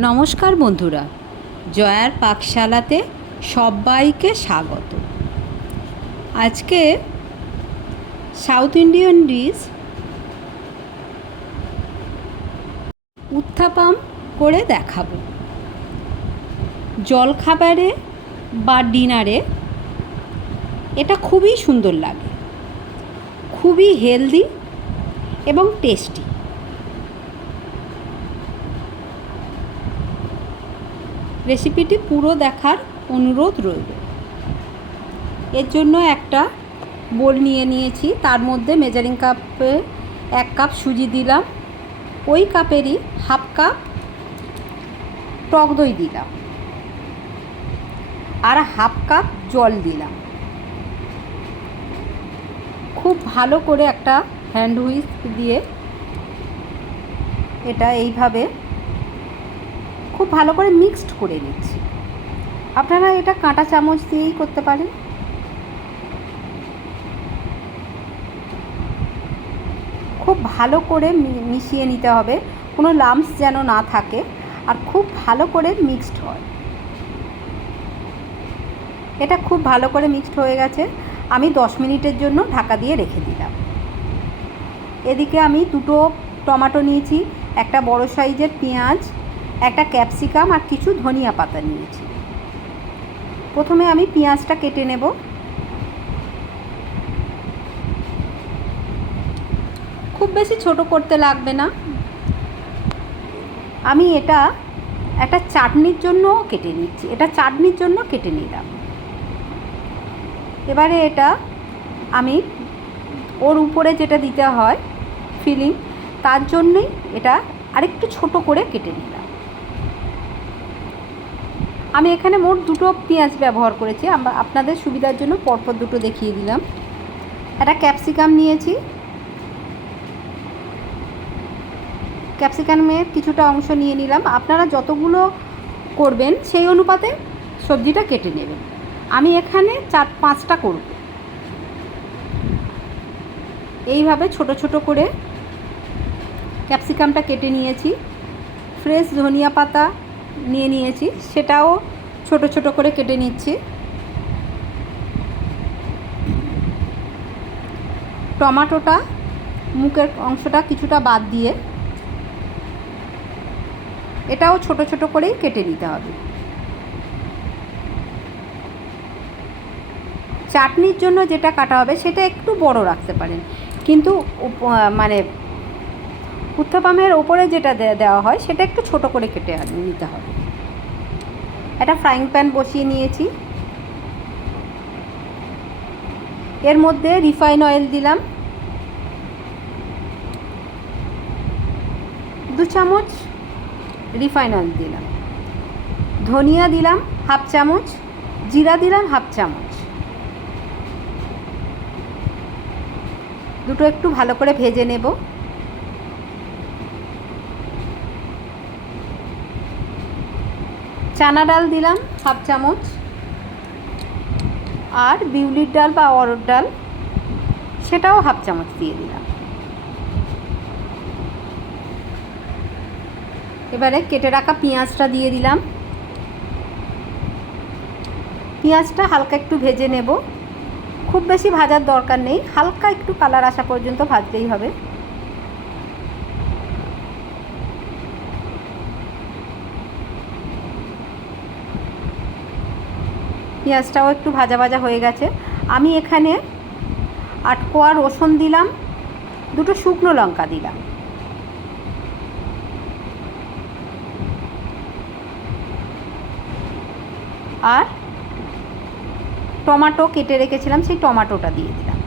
নমস্কার বন্ধুরা, জয়ার পাকশালাতে সবাইকে স্বাগত। আজকে সাউথ ইন্ডিয়ান ডিশ উত্থাপাম করে দেখাবো। জলখাবারে বা ডিনারে এটা খুবই সুন্দর লাগে, খুবই হেলদি এবং টেস্টি। রেসিপিটি পুরো দেখার অনুরোধ রইল। এর জন্য একটা বোল নিয়ে নিয়েছি, তার মধ্যে মেজারিং কাপে 1 কাপ সুজি দিলাম, ওই কাপেরই হাফ কাপ টক দই দিলাম আর হাফ কাপ জল দিলাম। খুব ভালো করে একটা হ্যান্ড হুইস্ক দিয়ে এটা এইভাবে খুব ভালো করে মিক্সড করে নিচ্ছি। আপনারা এটা কাঁটা চামচ দিয়েই করতে পারেন। খুব ভালো করে মিশিয়ে নিতে হবে, কোনো লাম্পস যেন না থাকে, আর খুব ভালো করে মিক্সড হয়। এটা খুব ভালো করে মিক্সড হয়ে গেছে। আমি 10 মিনিটের জন্য ঢাকা দিয়ে রেখে দিলাম। এদিকে আমি 2টো টমেটো নিয়েছি, একটা বড় সাইজের পেঁয়াজ, একটা ক্যাপসিকাম আর কিছু ধনিয়া পাতা নিয়েছি। প্রথমে আমি পেঁয়াজটা কেটে নেব। খুব বেশি ছোট করতে লাগবে না। আমি এটা একটা চাটনির জন্য কেটে নিচ্ছি, এটা চাটনির জন্য কেটে নিলাম। এবারে এটা আমি ওর উপরে যেটা দিতে হয় ফিলিং, তার জন্যই এটা আরেকটু ছোট করে কেটে নিলাম। আমি এখানে মোট 2টো পেঁয়াজ ব্যবহার করেছি, আপনাদের সুবিধার জন্য পরপর 2টো দেখিয়ে দিলাম। একটা ক্যাপসিকাম নিয়েছি, ক্যাপসিকামের কিছুটা অংশ নিয়ে নিলাম। আপনারা যতগুলো করবেন সেই অনুপাতে সবজিটা কেটে নেবেন। আমি এখানে 4-5টা করব। এইভাবে ছোট ছোট করে ক্যাপসিকামটা কেটে নিয়েছি। ফ্রেশ ধনিয়া পাতা নিয়ে নিয়েছি, সেটাও ছোট ছোট করে কেটে নিচ্ছি। টমেটোটা মুখের অংশটা কিছুটা বাদ দিয়ে এটাও ছোট ছোট করেই কেটে নিতে হবে। চাটনির জন্য যেটা কাটা হবে সেটা একটু বড় রাখতে পারেন, কিন্তু মানে উত্থাপামের ওপরে যেটা দেওয়া হয় সেটা একটু ছোট করে কেটে নিতে হবে। একটা ফ্রাইং প্যান বসিয়ে নিয়েছি, এর মধ্যে রিফাইন অয়েল দিলাম 2 চামচ রিফাইন অয়েল দিলাম, ধনিয়া দিলাম হাফ চামচ, জিরা দিলাম হাফ চামচ। দুটো একটু ভালো করে ভেজে নেব। চানা ডাল দিলাম হাফ চামচ, আর বিউলির ডাল বা অরহর ডাল সেটাও হাফ চামচ দিয়ে দিলাম। এবারে কেটে রাখা পেঁয়াজটা দিয়ে দিলাম। পেঁয়াজটা হালকা একটু ভেজে নেব, খুব বেশি ভাজার দরকার নেই, হালকা একটু কালার আসা পর্যন্ত ভাজলেই হবে। পেঁয়াজটাও একটু ভাজা ভাজা হয়ে গেছে। আমি এখানে 8 কোয়া রসুন দিলাম, 2টো শুকনো লঙ্কা দিলাম, আর টমেটো কেটে রেখেছিলাম সেই টমেটোটা দিয়ে দিলাম।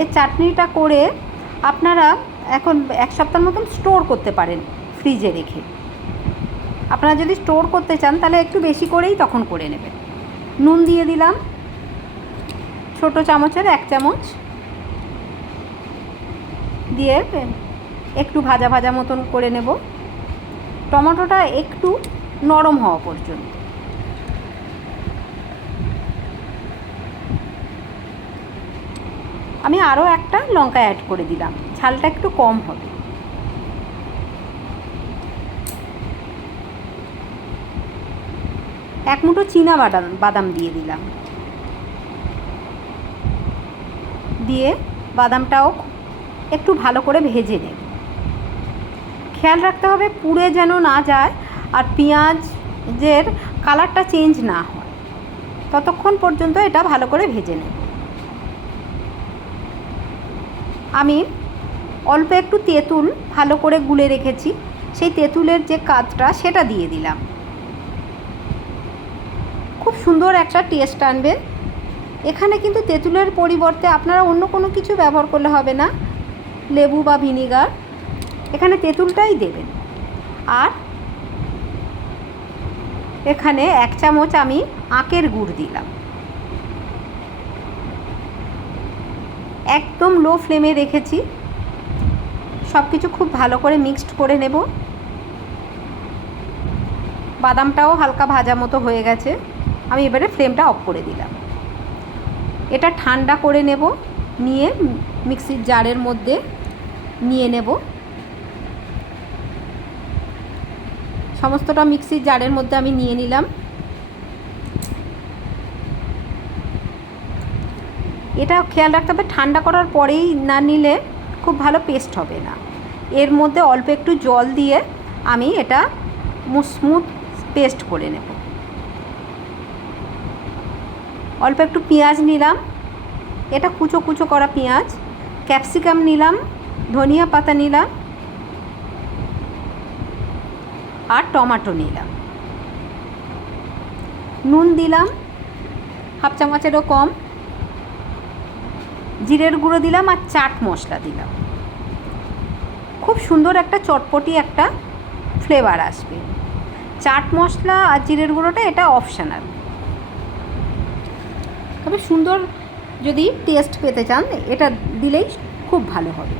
এই চাটনিটা করে আপনারা এখন 1 সপ্তাহের মতন স্টোর করতে পারেন ফ্রিজে রেখে। আপনারা যদি স্টোর করতে চান তাহলে একটু বেশি করেই তখন করে নেবেন। নুন দিয়ে দিলাম ছোট চামচের 1 চামচ, দিয়ে একটু ভাজা ভাজা মতন করে নেব, টমেটোটা একটু নরম হওয়া পর্যন্ত। আমি আরও একটা লঙ্কা অ্যাড করে দিলাম, ঝালটা একটু কম হবে। এক মুঠো চীনা বাদাম দিয়ে দিলাম, দিয়ে বাদামটাও একটু ভালো করে ভেজে নেব। খেয়াল রাখতে হবে পুড়ে যেন না যায় আর পেঁয়াজের কালারটা চেঞ্জ না হয়, ততক্ষণ পর্যন্ত এটা ভালো করে ভেজে নেব। আমি অল্প একটু তেঁতুল ভালো করে গুলে রেখেছি, সেই তেঁতুলের যে কাজটা সেটা দিয়ে দিলাম, খুব সুন্দর একটা টেস্ট আনবে। এখানে কিন্তু তেঁতুলের পরিবর্তে আপনারা অন্য কোনো কিছু ব্যবহার করলে হবে না, লেবু বা ভিনিগার, এখানে তেঁতুলটাই দেবেন। আর এখানে 1 চামচ আমি আখের গুড় দিলাম। একদম লো ফ্লেমে রেখেছি, সব কিছু খুব ভালো করে মিক্সড করে নেব। বাদামটাও হালকা ভাজা মতো হয়ে গেছে, আমি এবারে ফ্লেমটা অফ করে দিলাম। এটা ঠান্ডা করে নেব, নিয়ে মিক্সির জারের মধ্যে নিয়ে নেব। সমস্তটা মিক্সির জারের মধ্যে আমি নিয়ে নিলাম। এটা খেয়াল রাখতে হবে ঠান্ডা করার পরেই না নিলে খুব ভালো পেস্ট হবে না। এর মধ্যে অল্প একটু জল দিয়ে আমি এটা স্মুথ পেস্ট করে নেব। অল্প একটু পেঁয়াজ নিলাম, এটা কুচো কুচো করা পেঁয়াজ, ক্যাপসিকাম নিলাম, ধনিয়া পাতা নিলাম আর টমেটো নিলাম। নুন দিলাম 1/2 চামচেরও কম, জিরের গুঁড়ো দিলাম আর চাট মশলা দিলাম। খুব সুন্দর একটা চটপটি একটা ফ্লেভার আসবে। চাট মশলা আর জিরের গুঁড়োটা এটা অপশনাল, তবে সুন্দর যদি টেস্ট পেতে চান এটা দিলেই খুব ভালো হবে।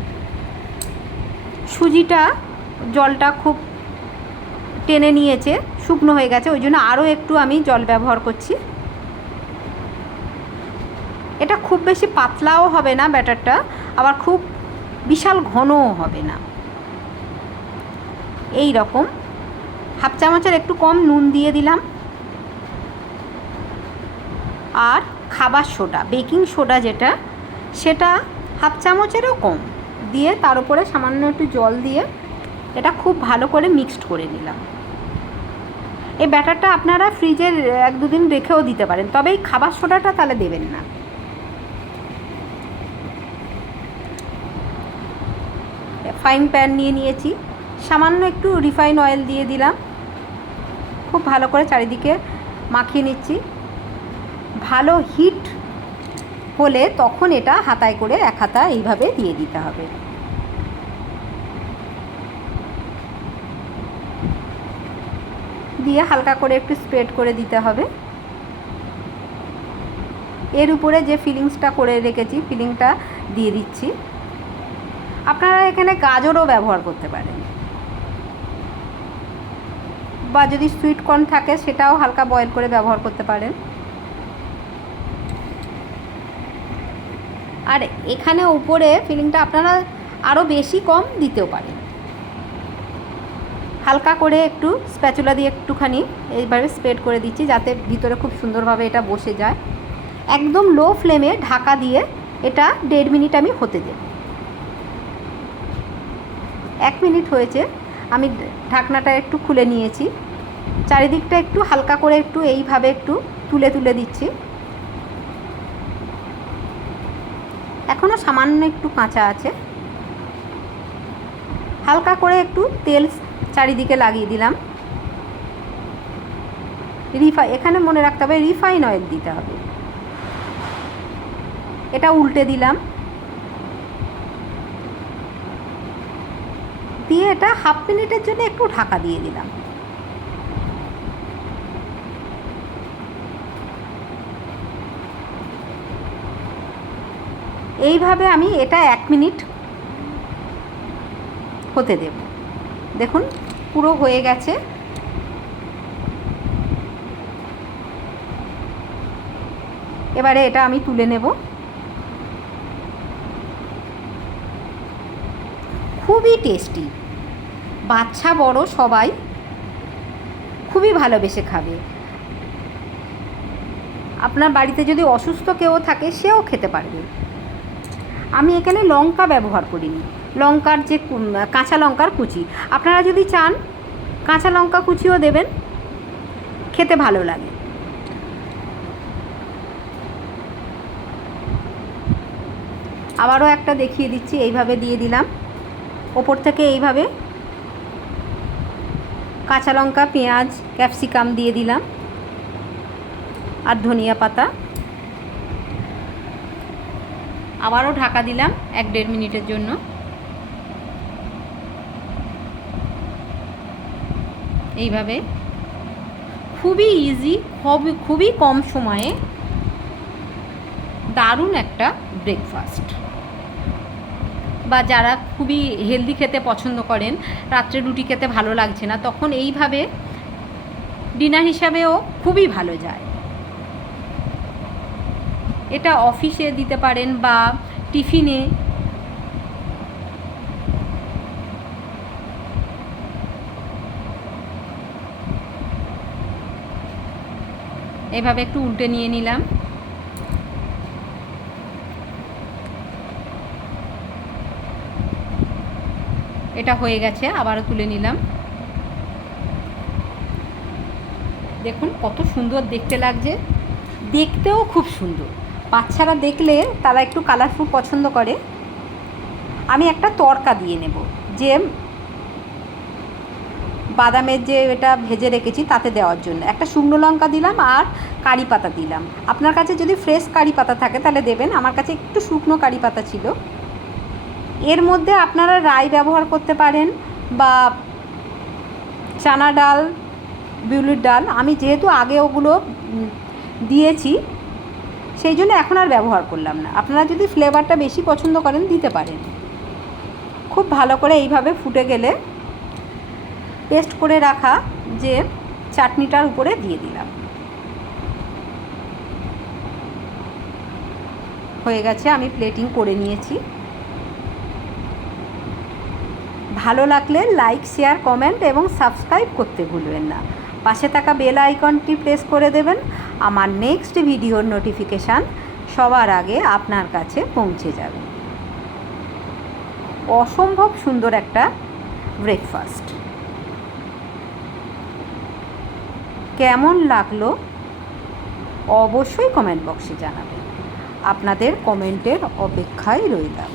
সুজিটা জলটা খুব টেনে নিয়েছে, শুকনো হয়ে গেছে, ওই জন্য আরও একটু আমি জল ব্যবহার করছি। এটা খুব বেশি পাতলাও হবে না ব্যাটারটা, আবার খুব বিশাল ঘনও হবে না, এই রকম। 1/2 চামচের একটু কম নুন দিয়ে দিলাম, আর খাবার সোডা, বেকিং সোডা যেটা, সেটা 1/2 চামচেরও কম দিয়ে তার উপরে সামান্য একটু জল দিয়ে এটা খুব ভালো করে মিক্সড করে নিলাম। এই ব্যাটারটা আপনারা ফ্রিজে 1-2 দিন রেখেও দিতে পারেন, তবে এই খাবার সোডাটা তাহলে দেবেন না। ফ্রাইং প্যান নিয়ে নিয়েছি, সামান্য একটু রিফাইন অয়েল দিয়ে দিলাম, খুব ভালো করে চারিদিকে মাখিয়ে নিচ্ছি। ভালো হিট হলে তখন এটা হাতায় করে 1 হাতা এইভাবে দিয়ে দিতে হবে। দিয়ে হালকা করে একটু স্প্রেড করে দিতে হবে। এর উপরে যে ফিলিংসটা করে রেখেছি ফিলিংটা দিয়ে দিচ্ছি। আপনারা এখানে গাজরও ব্যবহার করতে পারেন, বা যদি সুইট কর্ন থাকে সেটাও হালকা বয়েল করে ব্যবহার করতে পারেন। আর এখানে উপরে ফিলিংটা আপনারা আরও বেশি কম দিতেও পারেন। হালকা করে একটু স্প্যাচুলা দিয়ে একটুখানি এইভাবে স্প্রেড করে দিচ্ছি, যাতে ভিতরে খুব সুন্দরভাবে এটা বসে যায়। একদম লো ফ্লেমে ঢাকা দিয়ে এটা 1.5 মিনিট আমি হতে দেব। 1 মিনিট হয়েছে, আমি ঢাকনাটা একটু খুলে নিয়েছি, চারিদিকটা একটু হালকা করে একটু এইভাবে একটু তুলে তুলে দিচ্ছি। এখনও সামান্য একটু কাঁচা আছে, হালকা করে একটু তেল চারিদিকে লাগিয়ে দিলাম। এখানে মনে রাখতে হবে রিফাইন অয়েল দিতে হবে। এটা উল্টে দিলাম, দিয়ে এটা 1/2 মিনিটের জন্য একটু ঢাকা দিয়ে দিলাম। এইভাবে আমি এটা 1 মিনিট হতে দেব। দেখুন পুরো হয়ে গেছে। এবারে এটা আমি তুলে নেব। খুবই টেস্টি, বাচ্চা বড় সবাই খুবই ভালোবেসে খাবে। আপনার বাড়িতে যদি অসুস্থ কেউ থাকে সেও খেতে পারবে। আমি এখানে লঙ্কা ব্যবহার করিনি, লঙ্কার যে কাঁচা লঙ্কার কুচি, আপনারা যদি চান কাঁচা লঙ্কা কুচিও দেবেন, খেতে ভালো লাগে। আবারও একটা দেখিয়ে দিচ্ছি, এইভাবে দিয়ে দিলাম, ওপর থেকে এইভাবে কাঁচা লঙ্কা, পেঁয়াজ, ক্যাপসিকাম দিয়ে দিলাম আর ধনিয়া পাতা। আবারও ঢাকা দিলাম 1-1.5 মিনিটের জন্য। এইভাবে খুবই ইজি, খুবই কম সময়ে দারুণ একটা ব্রেকফাস্ট। বা যারা খুবই হেলদি খেতে পছন্দ করেন, রাত্রে রুটি খেতে ভালো লাগছে না, তখন এইভাবে ডিনার হিসাবেও খুবই ভালো যায়। এটা অফিসে দিতে পারেন বা টিফিনে। এভাবে একটু উল্টে নিয়ে নিলাম। এটা হয়ে গেছে, আবারও তুলে নিলাম। দেখুন কত সুন্দর দেখতে লাগছে, দেখতেও খুব সুন্দর। বাচ্চারা দেখলে তারা একটু কালারফুল পছন্দ করে। আমি একটা তড়কা দিয়ে নেব, যে বাদামের যে এটা ভেজে রেখেছি তাতে দেওয়ার জন্য একটা শুকনো লঙ্কা দিলাম আর কারি পাতা দিলাম। আপনার কাছে যদি ফ্রেশ কারি পাতা থাকে তাহলে দেবেন, আমার কাছে একটু শুকনো কারি পাতা ছিল। এর মধ্যে আপনারা রাই ব্যবহার করতে পারেন বা চানা ডাল, বিউলির ডাল। আমি যেহেতু আগে ওগুলো দিয়েছি সেই জন্য এখন আর ব্যবহার করলাম না। আপনারা যদি ফ্লেভারটা বেশি পছন্দ করেন দিতে পারেন। খুব ভালো করে এইভাবে ফুটে গেলে পেস্ট করে রাখা যে চাটনিটার উপরে দিয়ে দিলাম। হয়ে গেছে, আমি প্লেটিং করে নিয়েছি। ভালো লাগলে লাইক, শেয়ার, কমেন্ট এবং সাবস্ক্রাইব করতে ভুলবেন না। পাশে থাকা বেল আইকনটি প্রেস করে দেবেন। আমার নেক্সট ভিডিওর নোটিফিকেশান সবার আগে আপনার কাছে পৌঁছে যাবে। অসম্ভব সুন্দর একটা ব্রেকফাস্ট। কেমন লাগলো অবশ্যই কমেন্ট বক্সে জানাবেন। আপনাদের কমেন্টের অপেক্ষায় রইলাম।